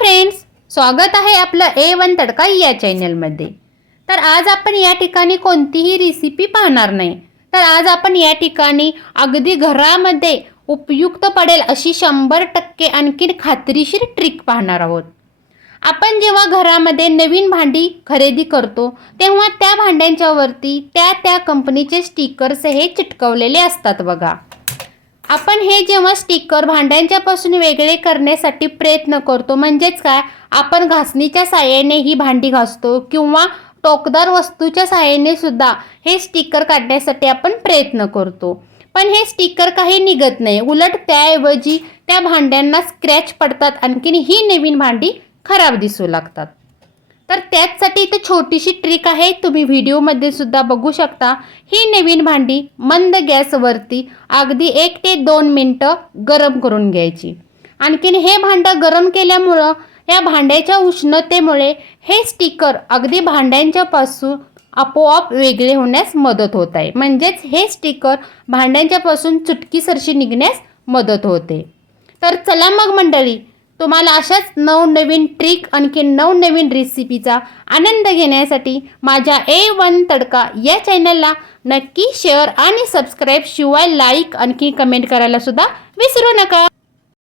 Friends स्वागत आहे आपलं ए वन तडका या चॅनलमध्ये तर आज आपण या ठिकाणी कोणतीही रेसिपी पाहणार नाही. तर आज आपण या ठिकाणी अगदी घरामध्ये उपयुक्त पडेल अशी शंभर टक्के आणखीन खात्रीशीर ट्रिक पाहणार आहोत. आपण जेव्हा घरामध्ये नवीन भांडी खरेदी करतो तेव्हा त्या भांड्यांच्यावरती त्या त्या कंपनीचे स्टिकर्स हे चिटकवलेले असतात बघा. आपण हे जेव्हा स्टिकर भांड्यांच्यापासून वेगळे करण्यासाठी प्रयत्न करतो म्हणजेच काय? आपण घासणीच्या साहाय्याने ही भांडी घासतो किंवा टोकदार वस्तूच्या साहाय्याने सुद्धा हे स्टिकर काढण्यासाठी आपण प्रयत्न करतो. पण हे स्टिकर काही निघत नाही. उलट त्याऐवजी त्या भांड्यांना स्क्रॅच पडतात. आणखीन ही नवीन भांडी खराब दिसू लागतात. तर त्याचसाठी इथे छोटीशी ट्रिक आहे. तुम्ही व्हिडिओमध्ये सुद्धा बघू शकता. ही नवीन भांडी मंद गॅसवरती अगदी एक ते दोन मिनटं गरम करून घ्यायची. आणखीन हे भांडं गरम केल्यामुळं या भांड्याच्या उष्णतेमुळे हे स्टिकर अगदी भांड्यांच्यापासून आपोआप वेगळे होण्यास मदत होत आहे. म्हणजेच हे स्टिकर भांड्यांच्यापासून चुटकीसरशी निघण्यास मदत होते. तर चला मग मंडळी तुम्हाला अशाच नवनवीन ट्रिक आणखी नवनवीन रेसिपीचा आनंद घेण्यासाठी माझ्या ए वन तडका या चॅनलला नक्की शेअर आणि सबस्क्राईब शिवाय लाईक आणखी कमेंट करायला सुद्धा विसरू नका.